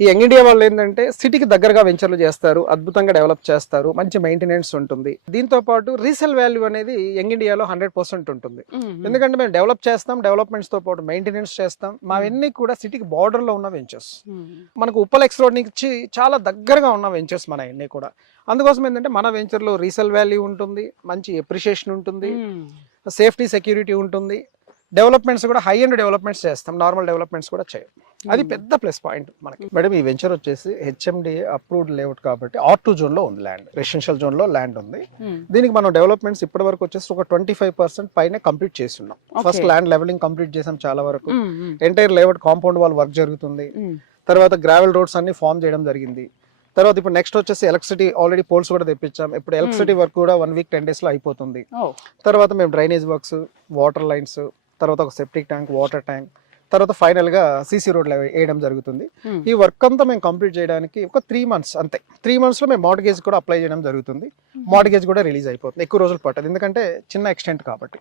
ఈ young India వాళ్ళు ఏంటంటే సిటీకి దగ్గరగా వెంచర్లు చేస్తారు, అద్భుతంగా డెవలప్ చేస్తారు, మంచి మెయింటెనెన్స్ ఉంటుంది. దీంతో పాటు రీసేల్ వాల్యూ అనేది యంగ్ ఇండియాలో 100% ఉంటుంది. ఎందుకంటే మేము డెవలప్ చేస్తాం, డెవలప్మెంట్స్ తో పాటు మెయింటెనెన్స్ చేస్తాం. మావన్నీ కూడా సిటీకి బార్డర్ లో ఉన్న వెంచర్స్. మనకు ఉప్పల్ ఎక్స్ రోడ్ నుంచి చాలా దగ్గరగా ఉన్న వెంచర్స్ మన అన్ని కూడా. అందుకోసం ఏంటంటే మన వెంచర్ లో రీసేల్ వాల్యూ ఉంటుంది, మంచి ఎప్రిషియేషన్ ఉంటుంది, సేఫ్టీ సెక్యూరిటీ ఉంటుంది. డెవలప్మెంట్స్ కూడా హై అండ్ డెవలప్మెంట్స్ చేస్తాం, నార్మల్ డెవలప్మెంట్స్ కూడా చేయం. అది పెద్ద ప్లస్ పాయింట్ మనకి. మేడం ఈ వెంచర్ వచ్చేసి హెచ్ఎండి అప్రూవ్డ్ లేఅవుట్ కాబట్టి R2 జోన్ లో ఉంది ల్యాండ్, రెసిడెన్షియల్ జోన్ లో ల్యాండ్ ఉంది. దీనికి మనం డెవలప్మెంట్స్ ఇప్పటి వరకు వచ్చేసి ఒక 25% పైన కంప్లీట్ చేస్తున్నాం. ఫస్ట్ ల్యాండ్ లెవెలింగ్ కంప్లీట్ చేసాం చాలా వరకు. Entire layout compound wall work జరుగుతుంది. తర్వాత గ్రావెల్ రోడ్స్ అన్ని ఫామ్ చేయడం జరిగింది. తర్వాత ఇప్పుడు నెక్స్ట్ వచ్చేసి ఎలక్ట్రిసిటీ ఆల్రెడీ పోల్స్ కూడా తెప్పించాం. ఇప్పుడు ఎలక్ట్రిసిటీ వర్క్ కూడా 1 వీక్ 10 days లో అయిపోతుంది. తర్వాత మేము డ్రైనేజ్ వర్క్స్, వాటర్ లైన్స్, తర్వాత ఒక సెప్టిక్ ట్యాంక్, వాటర్ ట్యాంక్, తర్వాత ఫైనల్ గా సీసీ రోడ్లు వేయడం జరుగుతుంది. ఈ వర్క్ అంతా మేము కంప్లీట్ చేయడానికి ఒక 3 months అంతే. 3 months లో మేము మార్ట్గేజ్ కూడా అప్లై చేయడం జరుగుతుంది. మార్ట్గేజ్ కూడా రిలీజ్ అయిపోతుంది. ఎక్కువ రోజులు పట్టదు, ఎందుకంటే చిన్న ఎక్స్టెంట్ కాబట్టి.